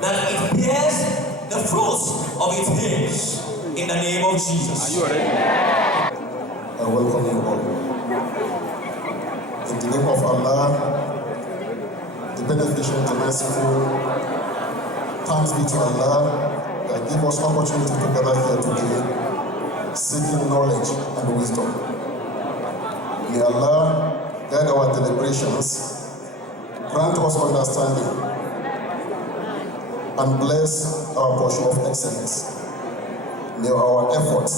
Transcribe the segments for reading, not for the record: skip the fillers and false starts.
that it bears the fruits of its hands in the name of Jesus. Are you ready? I welcome you all. In the name of Allah, the beneficent, the merciful, thanks be to Allah that gave us opportunity to gather here today, seeking knowledge and wisdom. May Allah guide our deliberations, grant us understanding, and bless our portion of excellence. May our efforts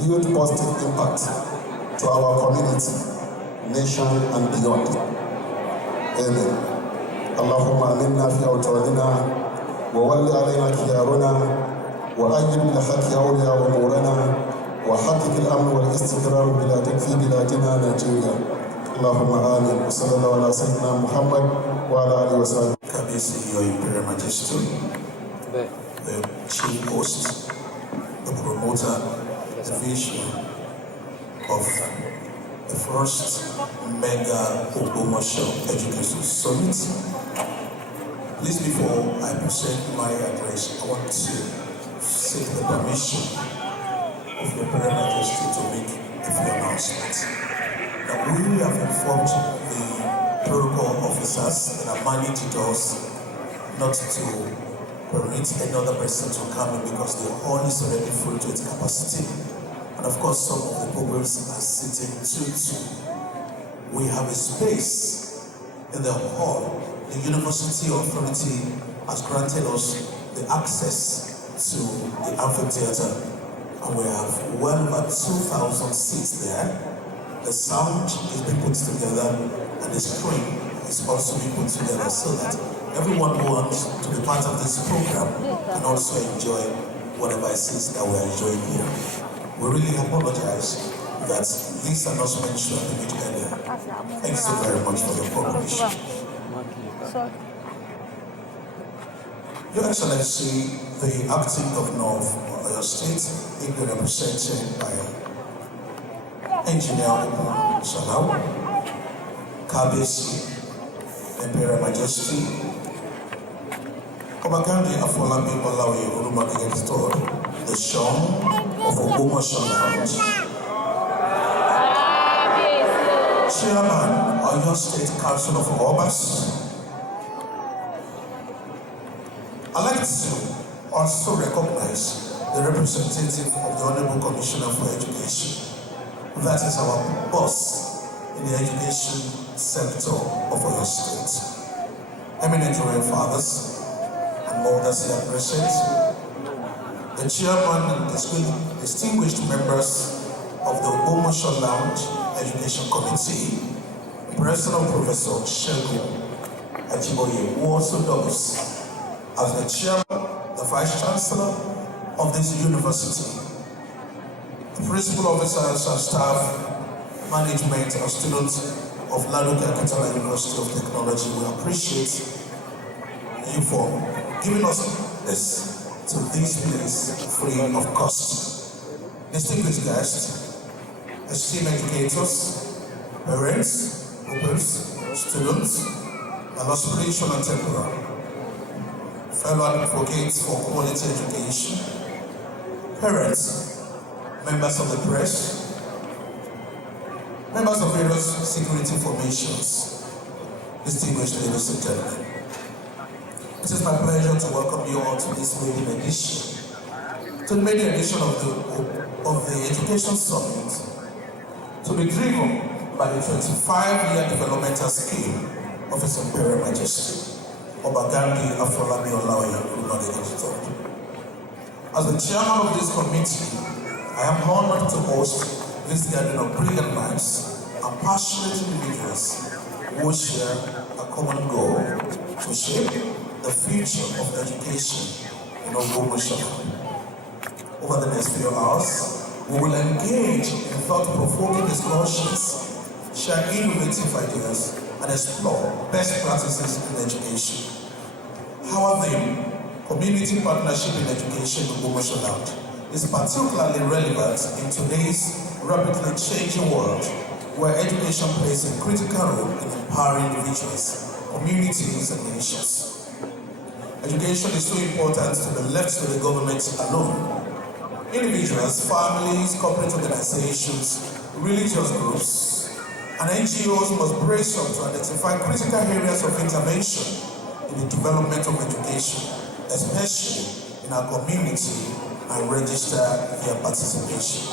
yield positive impact to our community, nation, and beyond. Amen. Allahumma aminna fi awtanina wa walli alayna khiyaruna wa ayyid bil haqqi awliya wa umurana wa haqqiq al amn wal istiqrar fi biladina Nigeria. Allahumma amin. Wa sallallahu ala sayyidina Muhammad wa ala alihi wa sallam. Kabisi, Your Imperial Majesty, the chief host, the promoter, the vision of the first mega Ogbomoso Education Summit. Please, before I present my address, I want to seek the permission of Your Imperial Majesty to make a few announcements. Now, we have informed the protocol officers that are managing us not to permit another person to come in because the hall is already full to its capacity. And of course, some of the programs are sitting too. We have a space in the hall. The University Authority has granted us the access to the amphitheater, and we have well over 2,000 seats there. The sound is being put together, and the screen is also being put together so that everyone who wants to be part of this program can also enjoy whatever it is that we are enjoying here. We really apologize that these announcements should have been made earlier. Thank you so very much for your cooperation. Your Excellency, the acting governor of Oyo State, being represented by Engineer Ogbomoso, Kabisi, Imperial Majesty, Obagandi Afolabi Olawe Olumide III, the son of Ogbomoso Lounge, Chairman, Oyo State Council of Obas. I'd like to also recognize the representative of the Honorable Commissioner for Education. That is our boss in the education sector of Oyo State. Eminent royal fathers and mothers here present, the chairman and distinguished members of the Ogbomoso Lounge Education Committee, President Professor Shegun Ajiboye, who also doubles as the chairman, the vice chancellor of this university, the principal officers and staff, management and students of Ladoke Akitala University of Technology. We appreciate you for giving us this to this place free of cost. Distinguished guests, esteemed educators, parents, pupils, students, and aspiration and temporal, fellow advocates for quality education, parents, members of the press, members of various security formations, distinguished ladies and gentlemen. It is my pleasure to welcome you all to this maiden edition of the Education Summit, to be driven by the 25-year developmental scheme of His Imperial Majesty, Obagandi Afolabi Olawe Olumide III. As the chairman of this committee, I am honored to host this gathering of brilliant minds and passionate individuals who share a common goal to shape the future of education in Ogbomoso. Over the next few hours, we will engage in thought-provoking discussions, share innovative ideas, and explore best practices in education. Our theme, Community Partnership in Education in Ogbomoso Lounge, is particularly relevant in today's rapidly changing world, where education plays a critical role in empowering individuals, communities, and nations. Education is so important to be left to the government alone. Individuals, families, corporate organizations, religious groups, and NGOs must brace up to identify critical areas of intervention in the development of education, especially in our community, and register their participation.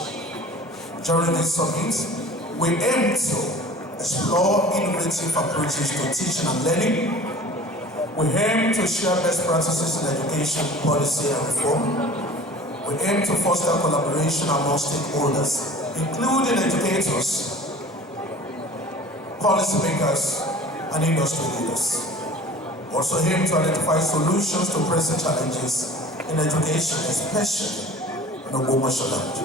During this summit, we aim to explore innovative approaches to teaching and learning. We aim to share best practices in education policy and reform. We aim to foster collaboration among stakeholders, including educators, policymakers, and industry leaders. We also aim to identify solutions to present challenges in education, especially in Ogbomoso land.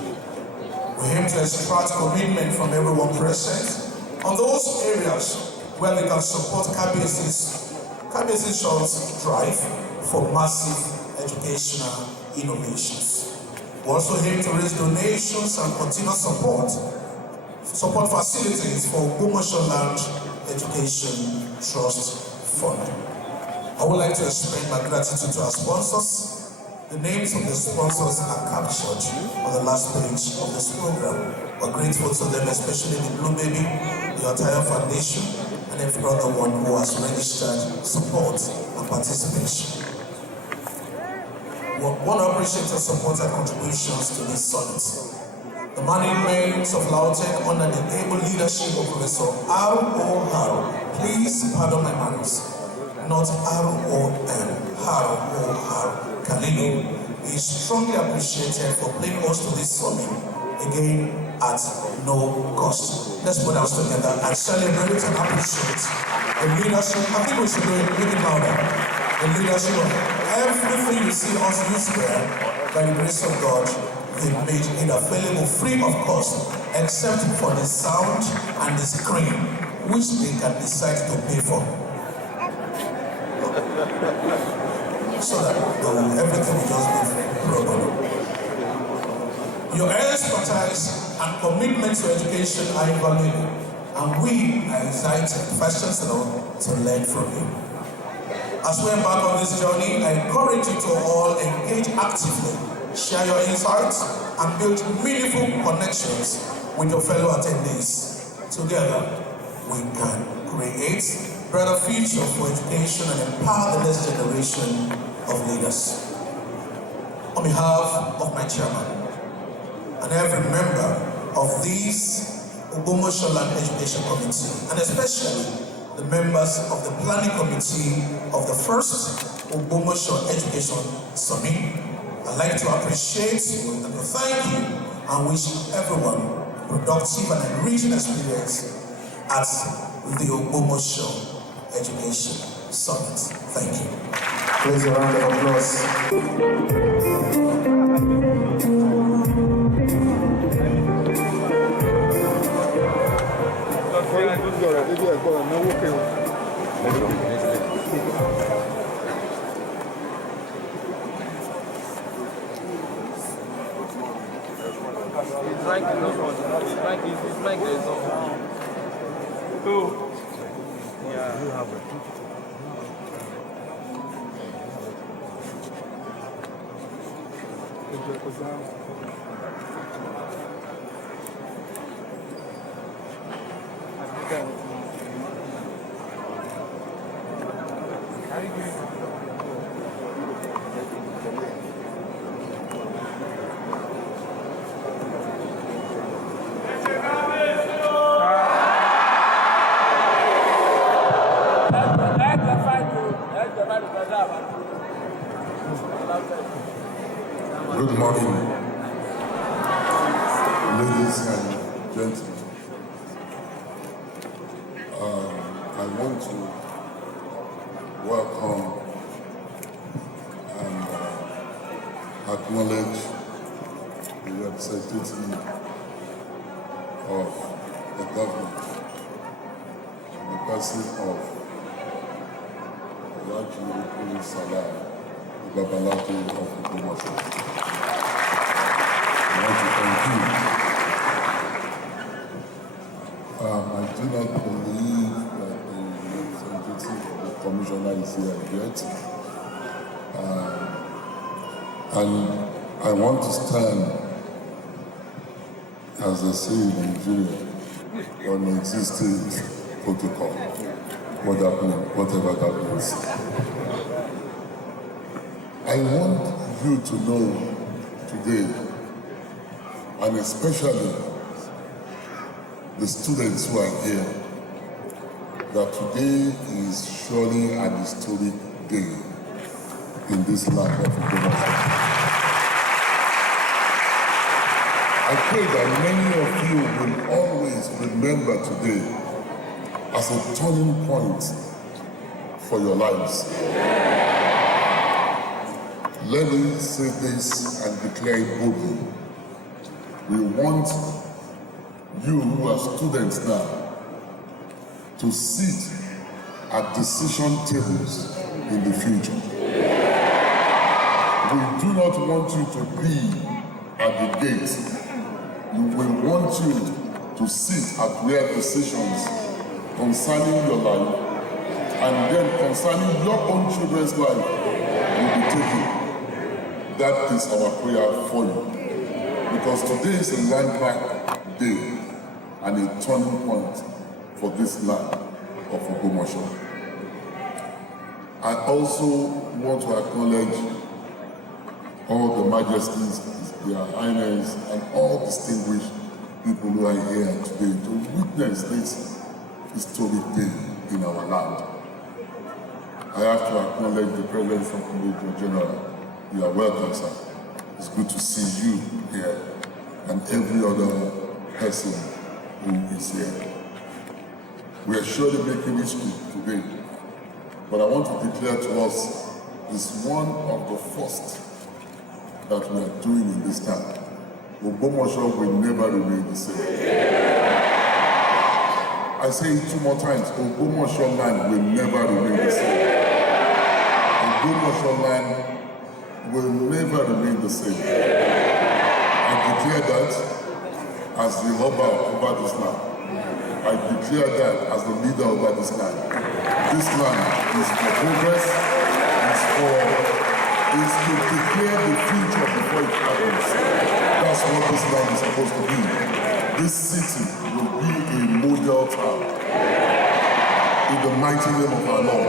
We aim to extract commitment from everyone present on those areas where they can support KBS's drive for massive educational innovations. We also aim to raise donations and continue support facilities for Ogbomoso Land Education Trust Fund. I would like to express my gratitude to our sponsors. The names of the sponsors are captured on the last page of this program. We're grateful to them, especially the Blue Baby, the entire foundation, and every other one who has registered support and participation. We want to appreciate your support and contributions to this summit. The management of Lauten under the able leadership of Professor R.O. Please pardon my manners, not R.O.M. Kalini is strongly appreciated for bringing us to this summit again at no cost. Let's put our hands together and celebrate and appreciate the leadership. I think we should do it, make it louder. The leadership of everything you see us use here, by the grace of God, they made it available free of cost, except for the sound and the screen, which they can decide to pay for. So that everything will just be proven. Your expertise and commitment to education are invaluable, and we are excited, Vice Chancellor, to learn from you. As we embark on this journey, I encourage you to all engage actively, share your insights, and build meaningful connections with your fellow attendees. Together, we can create a better future for education and empower the next generation of leaders. On behalf of my chairman and every member of this Ogbomoso Land Education Committee, and especially the members of the planning committee of the first Ogbomoso Education Summit, I'd like to appreciate you and to thank you and wish everyone productive and enriching experience at the Ogbomoso Education Summit. Thank you. Please a round of applause. Good morning, ladies and gentlemen. I want to welcome and acknowledge the representative of the government in the person of Yaji Salah, the Babalatu of Ogbomoso. I want to thank you. I do not believe that the representative of the commissioner is here yet. And I want to stand, as they say in Nigeria, on existing protocol, whatever that means. I want you to know today, and especially the students who are here, that today is surely an historic day in this land of Ogbomoso. I pray that many of you will always remember today as a turning point for your lives. Let me say this and declare it boldly. We want you who are students now to sit at decision tables in the future. We do not want you to be at the gate. We want you to sit at where decisions concerning your life and then concerning your own children's life will be taken. That is our prayer for you. Because today is a landmark day and a turning point for this land of Ogbomoso. I also want to acknowledge all the majesties, their highness, and all distinguished people who are here today to witness this historic day in our land. I have to acknowledge the presence of the Major General. You are welcome, sir. It's good to see you here and every other person who is here. We are surely making history today, but I want to declare to us this one of the first that we are doing in this time. Ogbomoso will never remain the same. I say it 2 more times. Ogbomoso land will never remain the same. Ogbomoso land will never remain the same. I declare that as the Oba over this land. I declare that as the leader over this land. This land is for progress, is to declare the future before it happens. That's what this land is supposed to be. This city will be a model town in the mighty name of our Lord.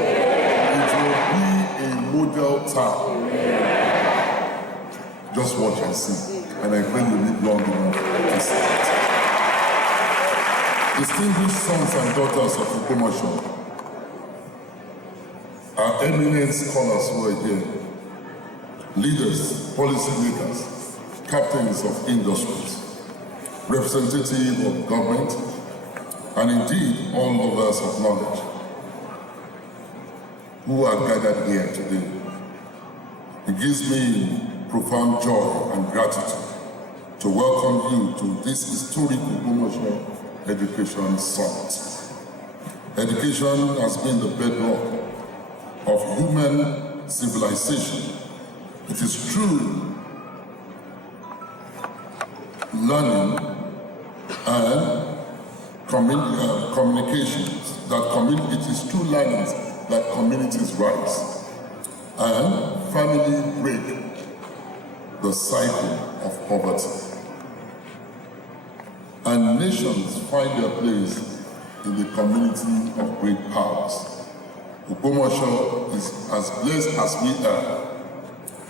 It will be a model town. Just watch and see. And I pray you live long enough to see it. Distinguished sons and daughters of Ogbomoso, our eminent scholars who are here, leaders, policy makers, captains of industries, representatives of government, and indeed all lovers of knowledge who are gathered here today. It gives me profound joy and gratitude to welcome you to this historic Ogbomoso Education Summit. Education has been the bedrock of human civilization. It is true learning and communications it is true learnings that communities rise and family break the cycle of poverty. And nations find their place in the community of great powers. Ogbomoso is as blessed as we are,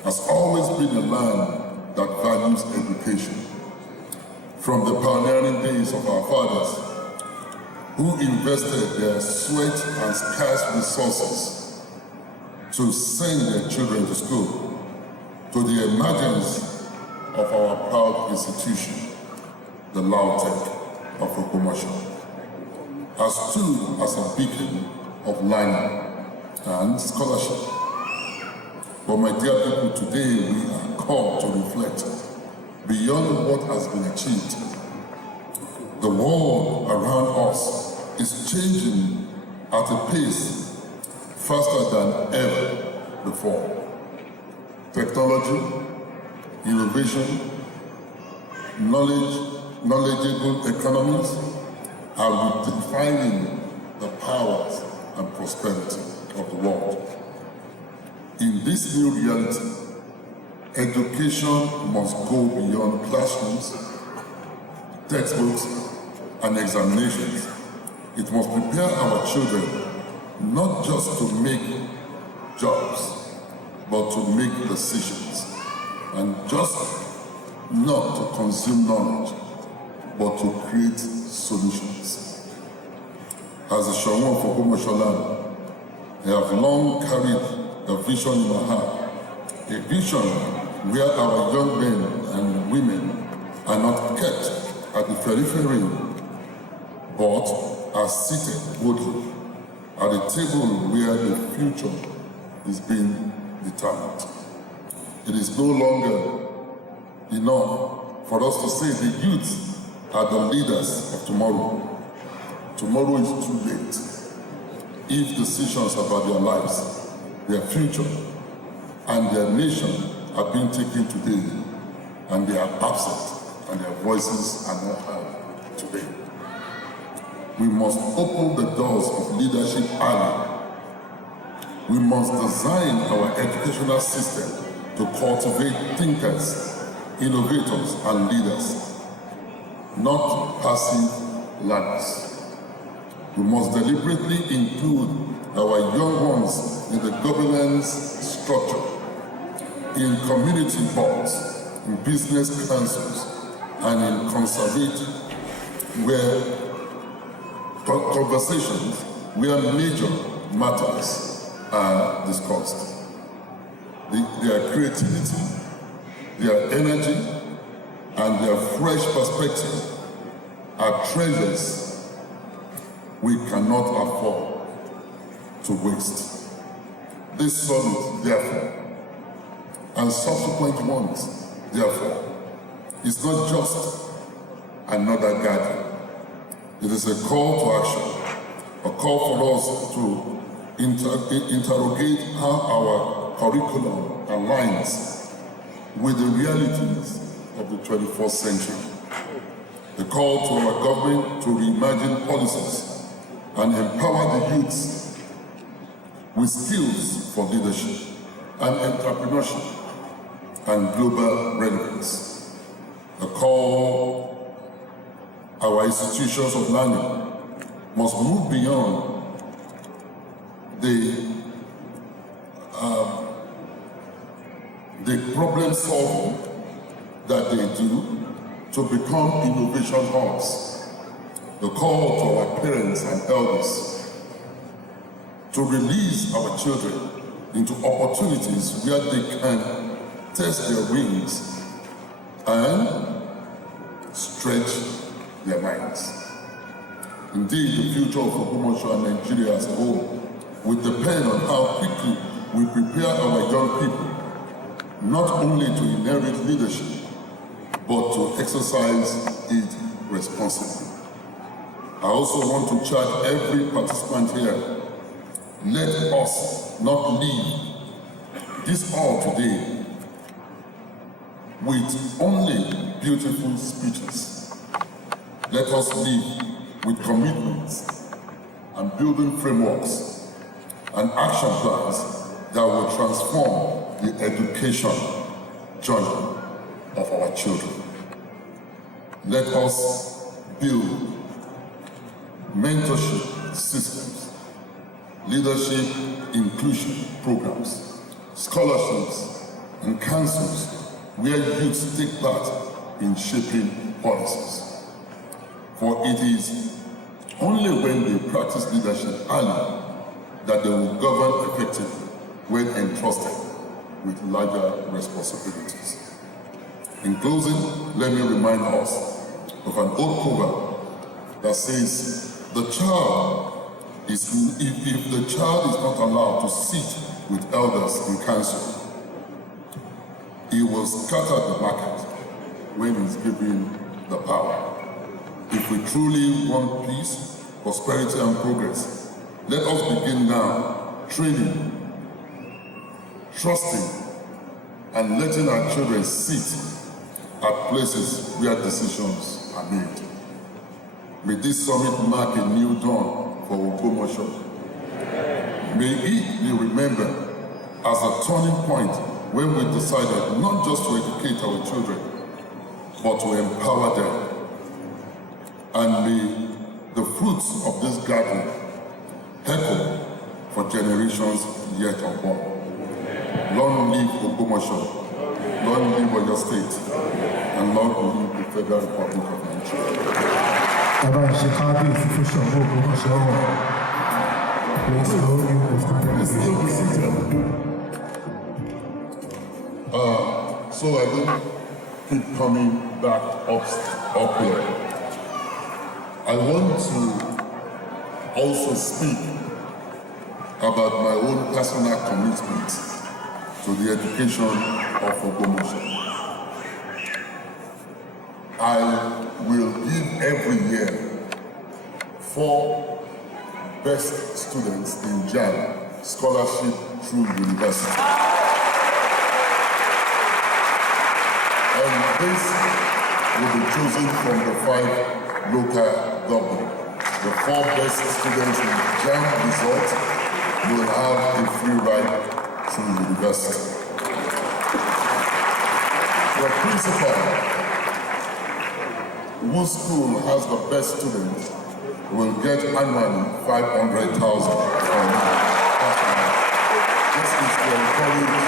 has always been a land that values education. From the pioneering days of our fathers, who invested their sweat and scarce resources to send their children to school, to the emergence of our proud institution, the Lautech of Ogbomoso, has stood as a beacon of learning and scholarship. But my dear people, today we are called to reflect beyond what has been achieved. The world around us is changing at a pace faster than ever before. Technology, innovation, knowledgeable economies are redefining the powers and prosperity of the world. In this new reality, Education must go beyond classrooms, textbooks, and examinations. It must prepare our children not just to make jobs, but to make decisions. And just not to consume knowledge, but to create solutions. As a Shawon for Ogbomoso, I have long carried a vision in my heart, a vision where our young men and women are not kept at the periphery, but are seated boldly at the table where the future is being determined. It is no longer enough for us to say the youth are the leaders of tomorrow. Tomorrow is too late. If decisions about their lives, their future, and their nation are being taken today, and they are absent, and their voices are not heard today, we must open the doors of leadership early. We must design our educational system to cultivate thinkers, innovators, and leaders, not passive learners. We must deliberately include our young ones in the governance structure, in community boards, in business councils, and in conversations where major matters are discussed. Their creativity, their energy, and their fresh perspective are treasures we cannot afford to waste. This summit, therefore, and subsequent ones, therefore, is not just another gathering. It is a call to action, a call for us to interrogate how our curriculum aligns with the realities of the 21st century. The call to our government to reimagine policies and empower the youths with skills for leadership and entrepreneurship and global relevance. A call our institutions of learning must move beyond the problem solving that they do to become innovation hubs. The call to our parents and elders to release our children into opportunities where they can test their wings and stretch their minds. Indeed, the future of Ogbomoso and Nigeria as a whole will depend on how quickly we prepare our young people not only to inherit leadership, but to exercise it responsibly. I also want to charge every participant here, let us not leave this hall today with only beautiful speeches. Let us live with commitments and building frameworks and action plans that will transform the education journey of our children. Let us build mentorship systems, leadership inclusion programs, scholarships, and councils where youths take part in shaping policies. For it is only when they practice leadership early that they will govern effectively when entrusted with larger responsibilities. In closing, let me remind us of an old proverb that says, if the child is not allowed to sit with elders in council, he will scatter the market when he's given the power. If we truly want peace, prosperity, and progress, let us begin now training, trusting, and letting our children sit at places where decisions are made. May this summit mark a new dawn for Ogbomoso. May it be remembered as a turning point when we decided not just to educate our children, but to empower them. And may the fruits of this gathering echo for generations yet unborn. Long live Ogbomoso, long live Oyo State, and long live the Federal Republic of Nigeria. So I don't keep coming back up here. I want to also speak about my own personal commitment to the education of Ogbomoso. I will give every year 4 best students in JAM scholarship through university. And this will be chosen from the 5 local governments. The 4 best students in JAM result will have a free ride through university. The principal, whose school has the best students, will get annually 500,000 from me. This is to encourage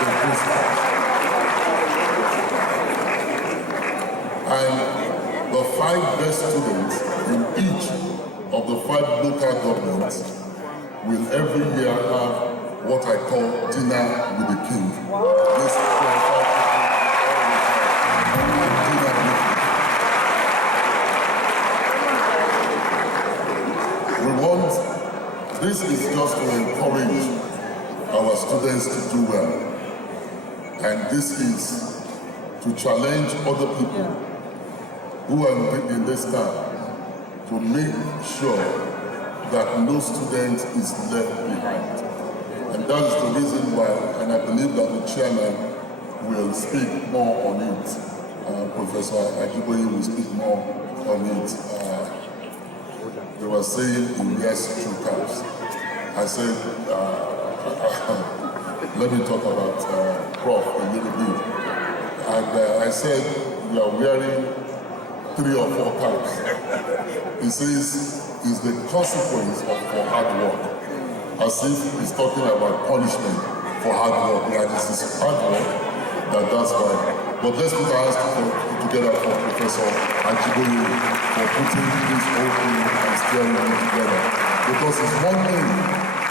the principal. And the 5 best students in each of the 5 local governments will every year have what I call dinner with the king. This dinner with we want, this is just to encourage our students to do well. And this is to challenge other people who are in this time to make sure that no student is left behind. And that is the reason why, and I believe that the chairman will speak more on it. Professor Ajiboye will speak more on it. They were saying in yes through caps. I said, let me talk about Prof a little bit. And I said, you are wearing 3 or 4 caps. He says, is the consequence for hard work. As if he's talking about punishment for hard work. Yeah, this is hard work, that's why. But let's put our hands together for Professor Ajiboye for putting this whole thing and steering it together. Because it's one thing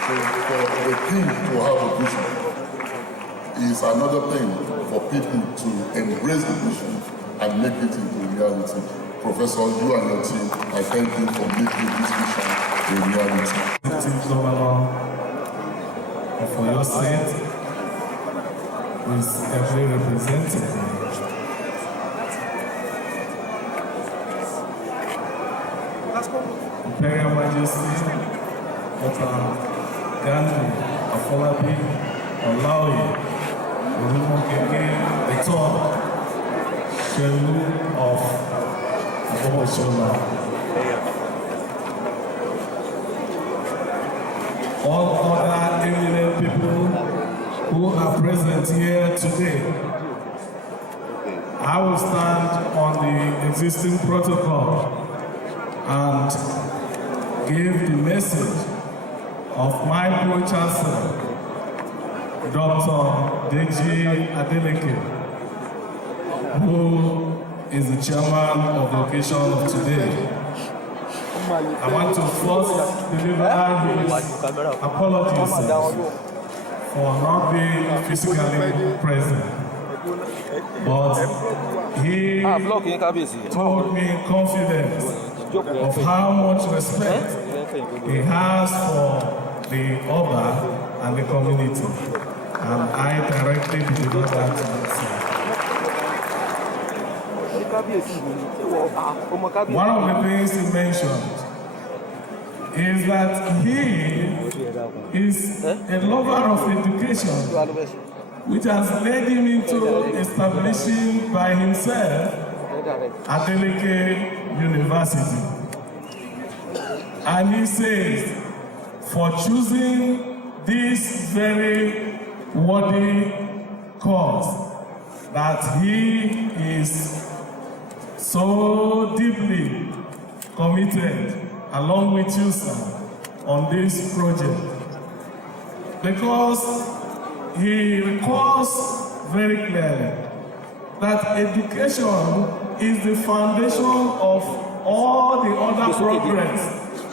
for the king to have a vision. It's another thing for people to embrace the vision and make it into reality. Professor, you and your team, I thank you for making this vision a reality. For your state is every representative. Imperial Majesty, Dr. Gandhi, Afolabi, Olaoye, Olumokeke, the top Shelu of Ogbomoso. All other eminent people who are present here today, I will stand on the existing protocol and give the message of my Pro-Chancellor, Dr. Deji Adeleke, who is the chairman of the occasion of today. I want to first deliver his apologies for not being physically present. But he told me in confidence of how much respect he has for the Oba and the community. And I directly delivered that to him. One of the things he mentioned is that he is a lover of education, which has led him into establishing by himself Adeleke University. And he says, for choosing this very worthy cause that he is so deeply committed, along with you, sir, on this project. Because he recalls very clearly that education is the foundation of all the other progress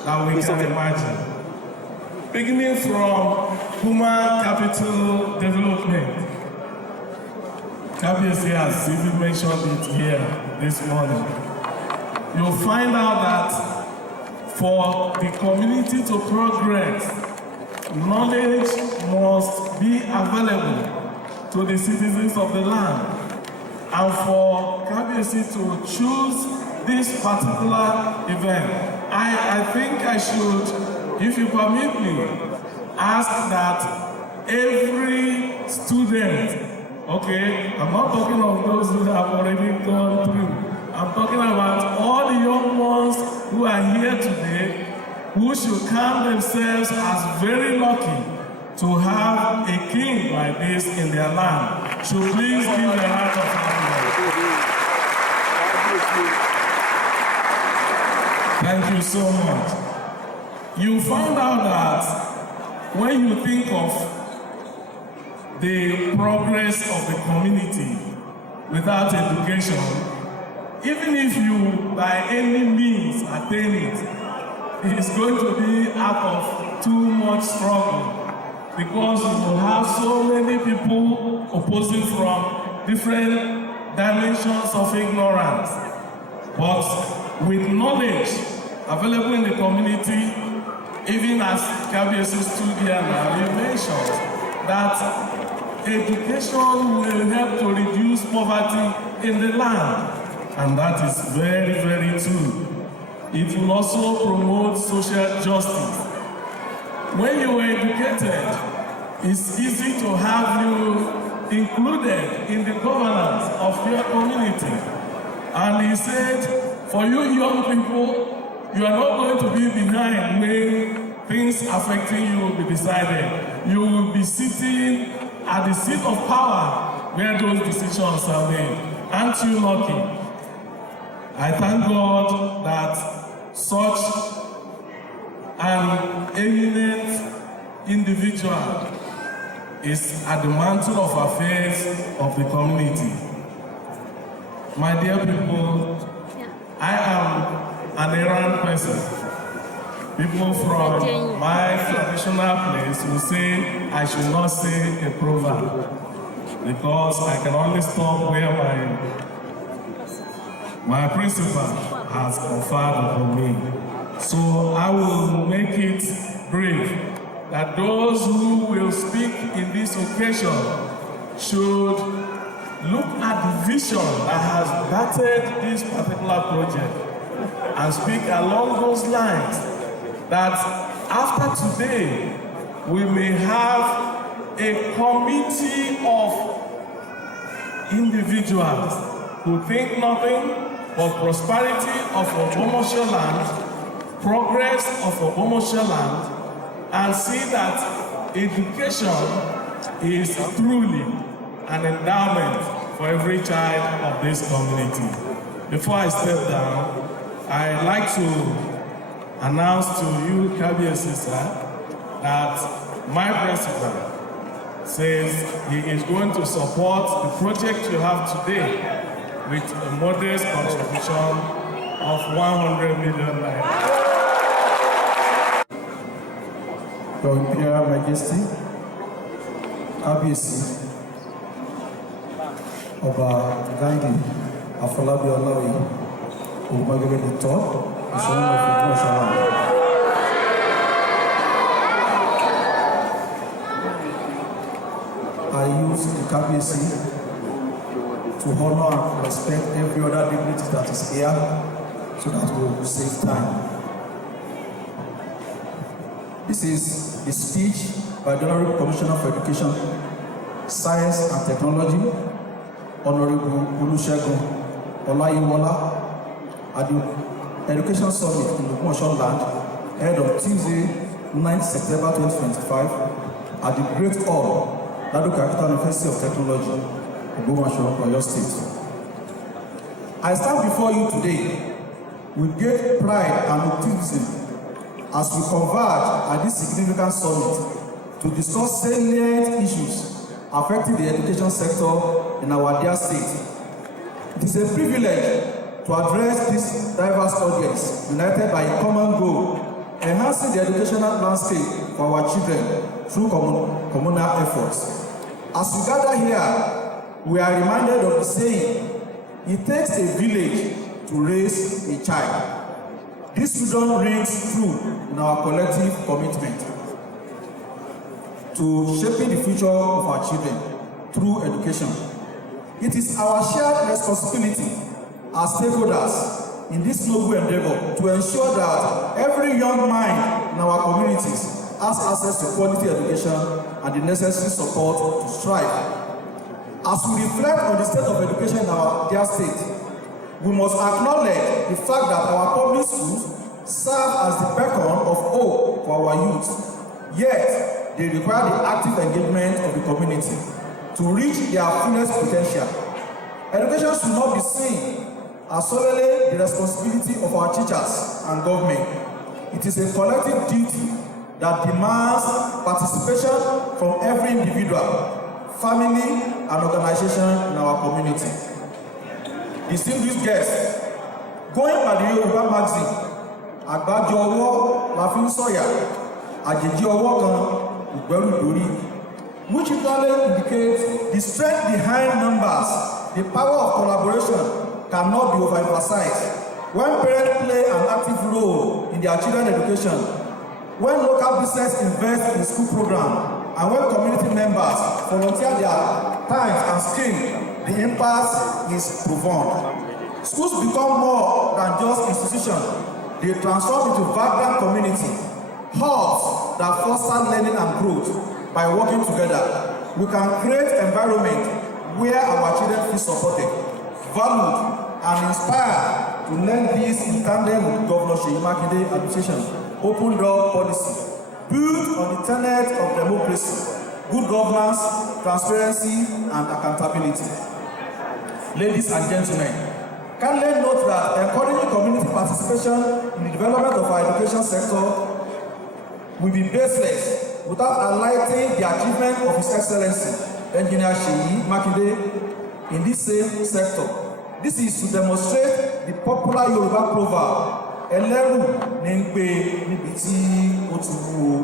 that we can imagine. Beginning from human capital development. KBC has even mentioned it here this morning. You'll find out that for the community to progress, knowledge must be available to the citizens of the land. And for KBC to choose this particular event, I think I should, if you permit me, ask that every student, okay, I'm not talking of those who have already gone through, I'm talking about all the young ones who are here today who should count themselves as very lucky to have a king like this in their land. Should please give a round of applause. Thank you so much. You find out that when you think of the progress of the community without education, even if you by any means attain it, it is going to be out of too much struggle, because you will have so many people opposing from different dimensions of ignorance. But with knowledge available in the community, even as KBC stood here now, you mentioned that education will help to reduce poverty in the land. And that is very, very true. It will also promote social justice. When you are educated, it's easy to have you included in the governance of your community. And he said, for you young people, you are not going to be behind when things affecting you will be decided. You will be sitting at the seat of power where those decisions are made. Aren't you lucky? I thank God that such an eminent individual is at the mantle of affairs of the community. My dear people, I am an errand person. People from my traditional place will say I should not say a proverb, because I can only stop where my principal has conferred upon me. So I will make it brief, that those who will speak in this occasion should look at the vision that has battered this particular project and speak along those lines, that after today we may have a committee of individuals who think nothing but prosperity of Ogbomoso land, progress of Ogbomoso land, and see that education is truly an endowment for every child of this community. Before I step down, I'd like to announce to you, KBC, sir, that my president says he is going to support the project you have today with a modest contribution of 100 million naira. Your Imperial Majesty, KBC, Oba Gandhi Afolabi Olawi, Ogbomoso the Third, the son of Ogbomoso. I use the KBC to honor and respect every other dignity that is here, so that we will save time. This is a speech by the Honorable Commissioner for Education, Science and Technology, Honorable Olusegun Olayiwola, at the Education Summit in the Ogbomoso land, held on Tuesday, 9th September 2025, at the Great Hall, Ladoke Capital University of Technology, Ogbomoso, Oyo State. I stand before you today with great pride and optimism as we converge at this significant summit to discuss salient issues affecting the education sector in our dear state. It is a privilege to address this diverse audience united by a common goal, enhancing the educational landscape for our children through communal efforts. As we gather here, we are reminded of the saying, it takes a village to raise a child. This wisdom rings true in our collective commitment to shaping the future of our children through education. It is our shared responsibility as stakeholders in this noble endeavor to ensure that every young mind in our communities has access to quality education and the necessary support to strive. As we reflect on the state of education in our dear state, we must acknowledge the fact that our public schools serve as the beacon of hope for our youth. Yet, they require the active engagement of the community to reach their fullest potential. Education should not be seen as solely the responsibility of our teachers and government. It is a collective duty that demands participation from every individual, family, and organization in our community. Distinguished guests, going by the Yoruba maxim, Àgbájọ ọwọ́ la fi ń sọ̀yà, àjèjì ọwọ́ kan ìgbẹ́rù dórí, which usually indicates the strength behind numbers. The power of collaboration cannot be overemphasized. When parents play an active role in their children's education, when local business invest in school programs, and when community members volunteer their time and skill, the impact is profound. Schools become more than just institutions. They transform into vibrant community, hubs that foster learning and growth. By working together, we can create environment where our children feel supported, valued, and inspired to learn this in tandem with Governor Seyi Makinde administration open door policy, built on the tenets of democracy, good governance, transparency, and accountability. Ladies and gentlemen, kindly note that encouraging community participation in the development of our education sector will be baseless without highlighting the achievement of His Excellency, Engineer Seyi Makinde, in this same sector. This is to demonstrate the popular Yoruba proverb, ẹlẹ́rù ní ń pè níbi tí ó ti wú o.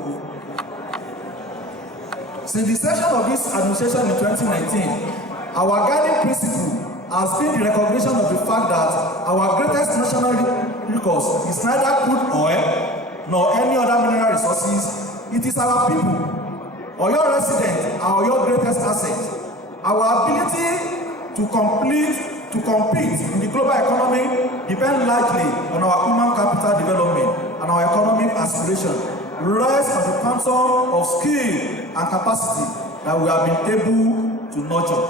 Since the session of this administration in 2019, our guiding principle has been the recognition of the fact that our greatest national resource is neither crude oil nor any other mineral resources. It is our people, Oyo residents, are Oyo greatest asset. Our ability to compete in the global economy depend largely on our human capital development and our economic aspiration, rise on the quantum of skill and capacity that we have been able to nurture.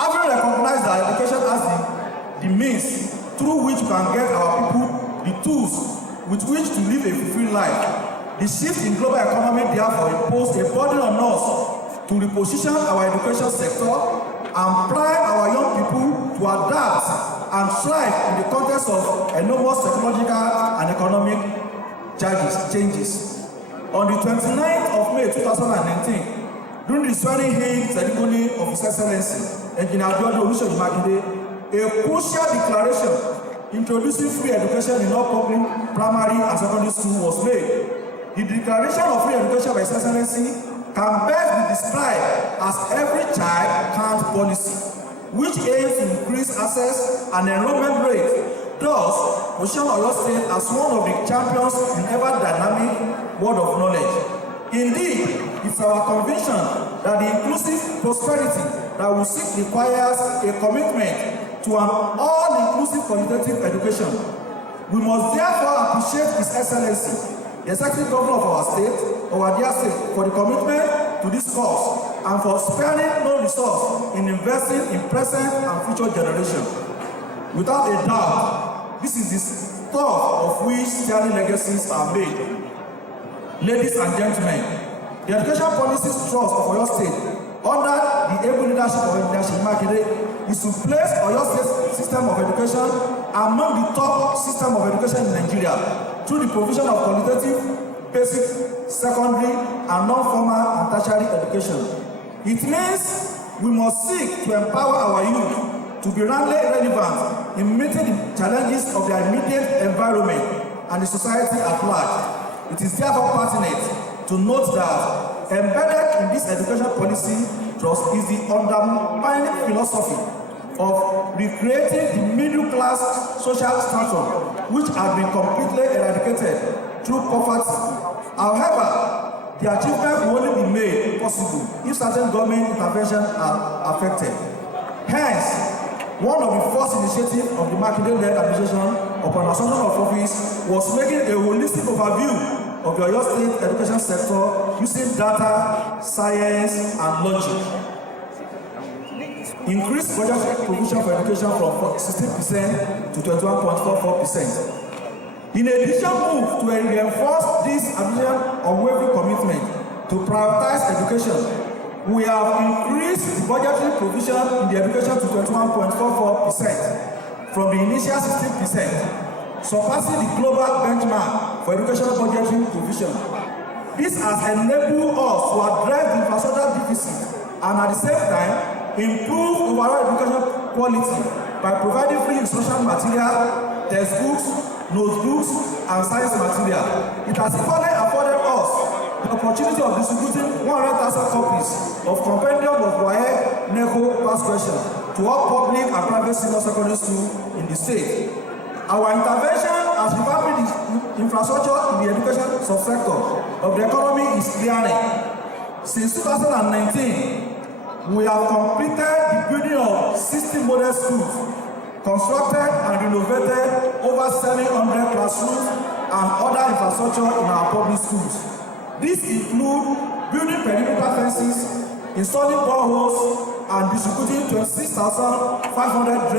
Having recognized that education has the means through which we can get our people the tools with which to live a fulfilled life, the shift in global economy therefore imposed a burden on us to reposition our education sector and prime our young people to adapt and thrive in the context of enormous technological and economic changes. On the 29th of May 2019, during the swearing-in ceremony of His Excellency, Engineer Seyi Makinde, a crucial declaration introducing free education in all public primary and secondary schools was made. The declaration of free education by His Excellency can best be described as every child count policy, which aims to increase access and enrollment rate, thus position Oyo State as one of the champions in ever dynamic world of knowledge. Indeed, it's our conviction that the inclusive prosperity that we seek requires a commitment to an all-inclusive qualitative education. We must therefore appreciate His Excellency, the Executive Governor of our state, our dear state, for the commitment to this cause and for sparing no resource in investing in present and future generations. Without a doubt, this is the stuff of which sterling legacies are made. Ladies and gentlemen, the education policy thrust of Oyo State under the able leadership of Leadership Makinde is to place Oyo State system of education among the top system of education in Nigeria through the provision of qualitative, basic, secondary, and non-formal and tertiary education. It means we must seek to empower our youth to be rapidly relevant in meeting the challenges of their immediate environment and the society at large. It is therefore pertinent to note that embedded in this education policy is the underlying philosophy of recreating the middle class social structure which has been completely eradicated through poverty. However, the achievement will only be made possible if certain government interventions are affected. Hence, one of the first initiatives of the Makinde-led administration upon assumption of office was making a holistic overview of the Oyo State education sector using data, science, and logic. Increased budget provision for education from 16% to 21.44%. In addition, move to reinforce this unwavering commitment to prioritize education. We have increased the budgetary provision in the education to 21.44% from the initial 16%, surpassing the global benchmark for educational budgetary provision. This has enabled us to address the infrastructural deficit and at the same time improve overall education quality by providing free instructional material, textbooks, notebooks, and science material. It has equally afforded us the opportunity of distributing 100,000 copies of compendium of WAEC NECO past questions to all public and private senior secondary schools in the state. Our intervention as revamping the infrastructure in the education subsector of the economy is clearing. Since 2019, we have completed the building of 60 model schools, constructed and renovated over 700 classrooms and other infrastructure in our public schools. These include building perimeter fences, installing boreholes, and distributing 26,500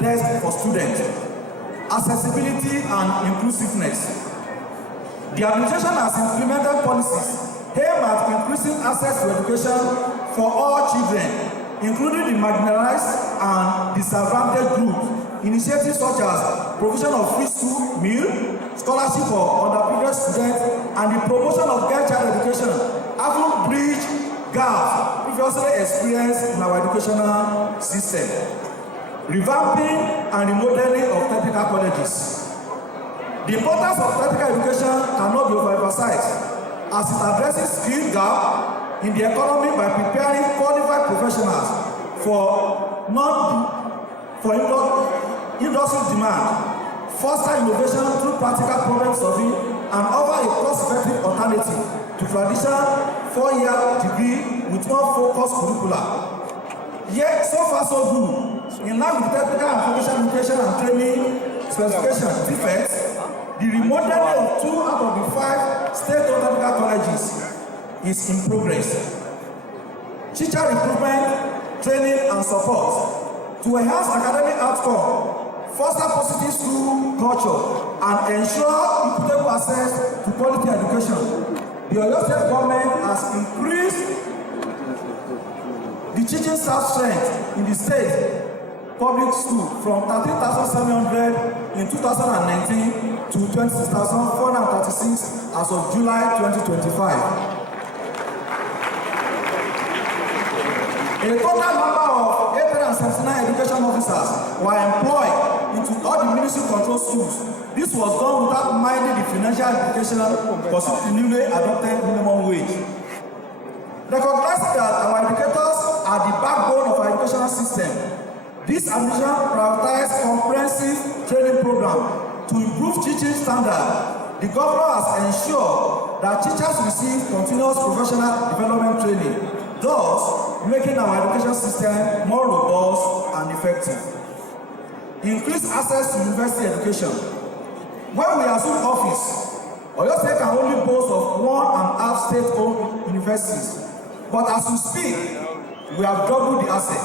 desks for students. Accessibility and inclusiveness. The administration has implemented policies aimed at increasing access to education for all children, including the marginalized and disadvantaged groups. Initiatives such as provision of free school meal, scholarship for underprivileged students, and the promotion of girl child education have bridged gaps previously experienced in our educational system. Revamping and remodeling of technical colleges. The importance of technical education cannot be overemphasized as it addresses skill gap in the economy by preparing qualified professionals for industry demand, foster innovation through practical problem solving, and offer a cost-effective alternative to traditional 4-year degree with more focused curricula. Yet, so far so good. In line with technical and vocational education and training specification defects, the remodeling of 2 out of the 5 state-owned technical colleges is in progress. Teacher recruitment, training, and support to enhance academic outcome, foster positive school culture, and ensure equitable access to quality education. The Oyo State government has increased the teaching staff strength in the state public school from 13,700 in 2019 to 26,436 as of July 2025. A total number of 879 education officers were employed into all the ministry control schools. This was done without minding the financial implications considering the newly adopted minimum wage. Recognizing that our educators are the backbone of our educational system, this administration prioritized comprehensive training program to improve teaching standard. The governor has ensured that teachers receive continuous professional development training, thus making our education system more robust and effective. Increased access to university education. When we assume office, Oyo State can only boast of 1.5 state-owned universities. But as we speak, we have doubled the asset.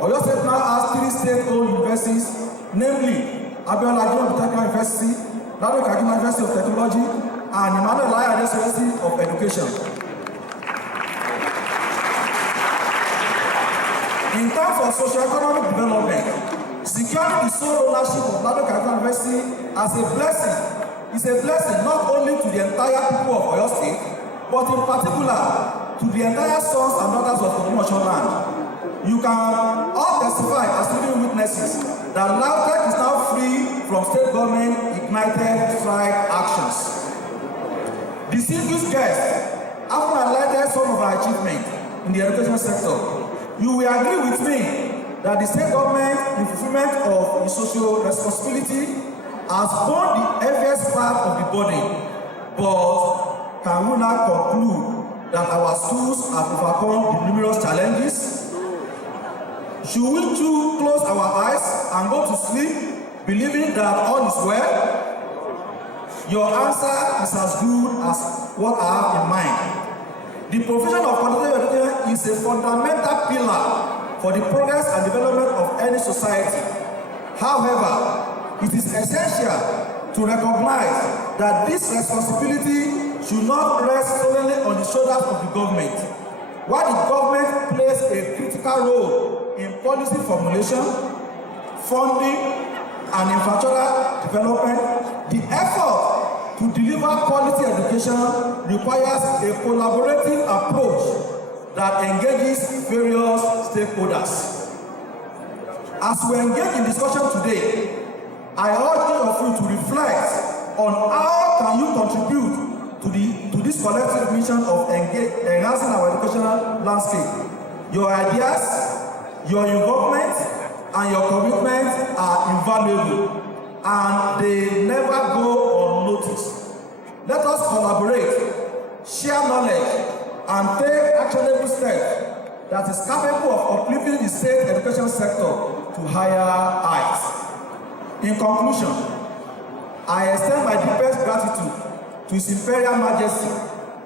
Oyo State now has 3 state-owned universities, namely Abiola Adeosun Technical University, Lado Kagina University of Technology, and Emmanuel University of Education. In terms of socio-economic development, securing the sole ownership of Lado Catholic University as a blessing is a blessing not only to the entire people of Oyo State, but in particular to the entire sons and daughters of Ogbomoso land. You can all testify as living witnesses that LAUTECH is now free from state government ignited strike actions. Distinguished guests, after highlighted some of our achievements in the education sector, you will agree with me that the state government, in fulfillment of its social responsibility, has borne the heaviest part of the burden. But can we now conclude that our schools have overcome the numerous challenges? Should we too close our eyes and go to sleep, believing that all is well? Your answer is as good as what I have in mind. The provision of qualitative education is a fundamental pillar for the progress and development of any society. However, it is essential to recognize that this responsibility should not rest solely on the shoulders of the government. While the government plays a critical role in policy formulation, funding, and infrastructural development, the effort to deliver quality education requires a collaborative approach that engages various stakeholders. As we engage in discussion today, I urge each of you to reflect on how can you contribute to this collective mission of enhancing our educational landscape. Your ideas, your involvement, and your commitment are invaluable, and they never go unnoticed. Let us collaborate, share knowledge, and take actionable steps that is capable of uplifting the state education sector to higher heights. In conclusion, I extend my deepest gratitude to His Imperial Majesty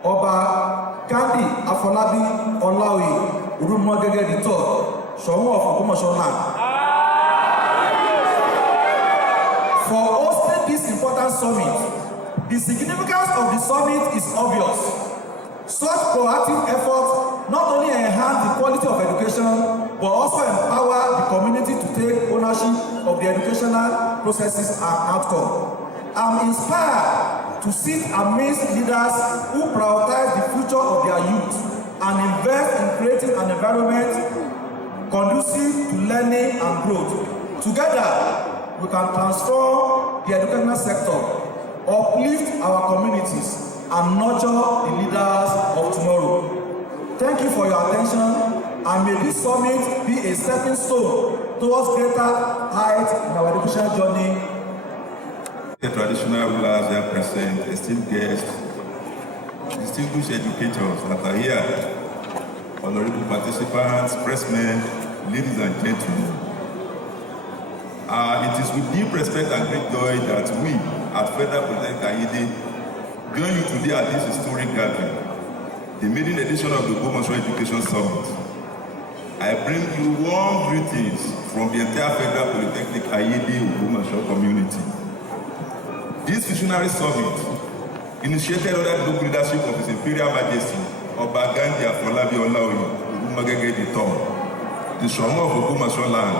Oba Kandi Afolabi Olaoye Urumogege III, Ṣọ̀ún of Ogbomoso land, for hosting this important summit. The significance of the summit is obvious. Such proactive efforts not only enhance the quality of education, but also empower the community to take ownership of the educational processes and outcomes. I'm inspired to sit amidst leaders who prioritize the future of their youth and invest in creating an environment conducive to learning and growth. Together, we can transform the educational sector, uplift our communities, and nurture the leaders of tomorrow. Thank you for your attention, and may this summit be a stepping stone towards greater heights in our educational journey. The traditional rulers are present, esteemed guests, distinguished educators that are here, honorable participants, pressmen, ladies and gentlemen. It is with deep respect and great joy that we at Federal Polytechnic Ayede join you today at this historic gathering, the maiden edition of the Ogbomoso Education Summit. I bring you warm greetings from the entire Federal Polytechnic Ayede Ogbomoso community. This visionary summit, initiated under the leadership of His Imperial Majesty Oba Kandi Afolabi Olaoye Urumogege III, the Ṣọ̀ún of Ogbomoso land,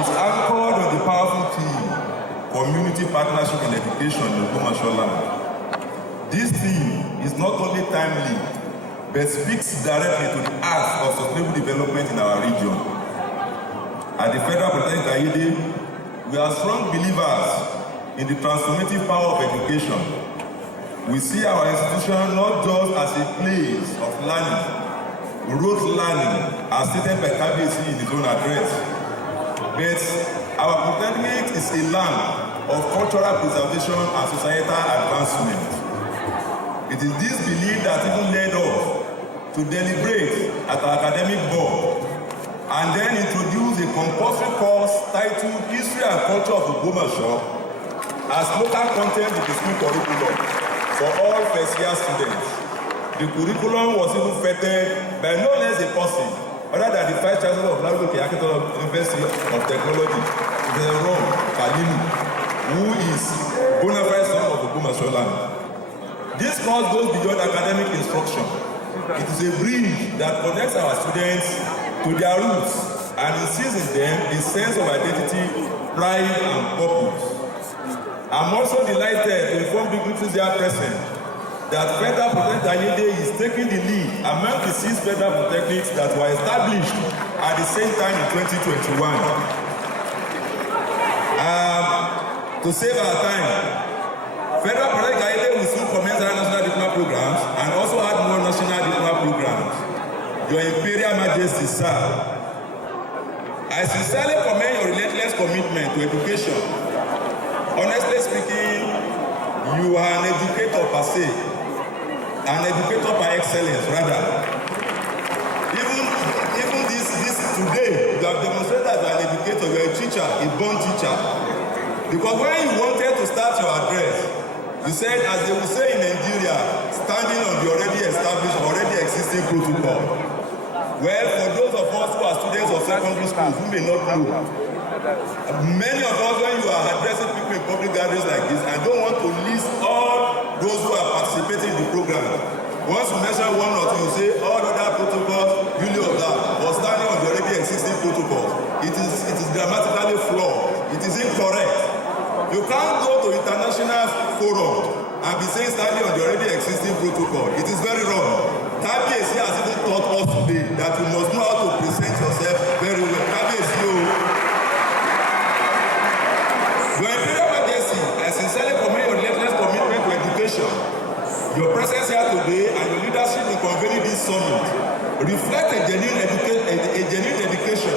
is anchored on the powerful theme, community partnership in education in Ogbomoso land. This theme is not only timely, but speaks directly to the heart of sustainable development in our region. At the Federal Polytechnic Ayede, we are strong believers in the transformative power of education. We see our institution not just as a place of learning, rote learning, as stated by KBC in his own address, but our polytechnic is a land of cultural preservation and societal advancement. It is this belief that even led us to deliberate at our academic board and then introduce a compulsory course titled History and Culture of Ogbomoso as local content in the school curriculum for all first-year students. The curriculum was even vetted by no less a person other than the Vice Chancellor of Lagos University of Technology, Professor Ron Kalilu, who is bona fide son of Ogbomoso land. This course goes beyond academic instruction It is a bridge that connects our students to their roots and instills in them a sense of identity, pride, and purpose. I'm also delighted to inform dignitaries here present that Federal Polytechnic Ayede is taking the lead among the 6 federal polytechnics that were established at the same time in 2021. To save our time, Federal Polytechnic Ayede will soon commence our national diploma programs and also add more national diploma programs. Your Imperial Majesty, sir, I sincerely commend your relentless commitment to education. Honestly speaking, you are an educator per se, an educator by excellence, rather. Even this today, you have demonstrated that you are an educator, you are a teacher, a born teacher. Because when you wanted to start your address, you said, as they will say in Nigeria, standing on the already established, already existing protocol. Well, for those of us who are students of secondary schools who may not know, many of us, when you are addressing people in public gatherings like this, I don't want to list all those who are participating in the program. Once you mention one or two, you say all other protocols duly observed, or standing on the already existing protocols. It is grammatically flawed. It is incorrect. You can't go to international forum and be saying standing on the already existing protocol. It is very wrong. KBC has even taught us today that you must know how to present yourself very well. KBC, Your Imperial Majesty, I sincerely commend your relentless commitment to education. Your presence here today and your leadership in convening this summit reflect a genuine dedication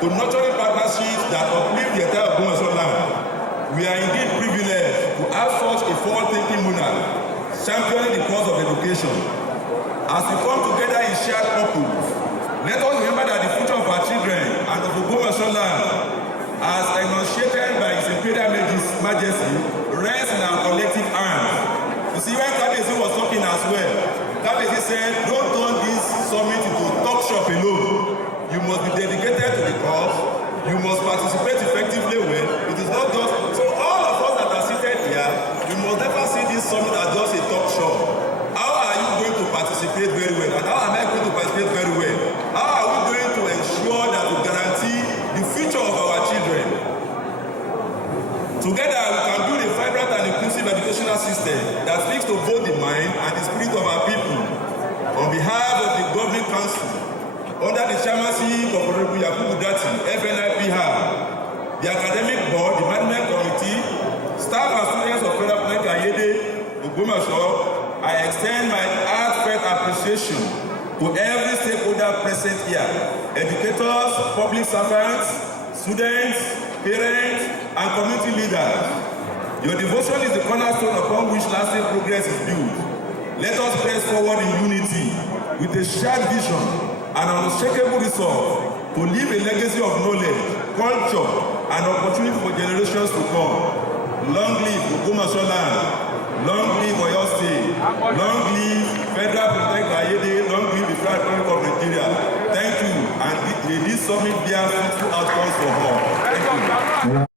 to nurturing partnerships that uplift the entire Ogbomoso land. We are indeed privileged to have such a forward-thinking monarch championing the cause of education. As we come together in shared purpose, let us remember that the future of our children and of Ogbomoso land, as enunciated by His Imperial Majesty, rests in our collective hands. You see, when KBC was talking as well, KBC said, don't turn this summit into a talk shop alone. You must be dedicated to the cause. You must participate effectively well. It is not just... So all of us that are seated here, you must never see this summit as just a talk shop. How are you going to participate very well? And how am I going to participate very well? How are we going to ensure that we guarantee the future of our children? Together, we can build a vibrant and inclusive educational system that speaks to both the mind and the spirit of our people. On behalf of the Governing Council, under the chairmanship of Honorable Yakubu Dati, FNIPR, the Academic Board, the Management Committee, staff and students of Federal Polytechnic Ayede, Ogbomoso, I extend my heartfelt appreciation to every stakeholder present here, educators, public servants, students, parents, and community leaders. Your devotion is the cornerstone upon which lasting progress is built. Let us press forward in unity with a shared vision and unshakable resolve to leave a legacy of knowledge, culture, and opportunity for generations to come. Long live Ogbomoso land. Long live Oyo State. Long live Federal Polytechnic Ayede. Long live the Federal Republic of Nigeria. Thank you, and may this summit bear fruitful outcomes for all. Thank you.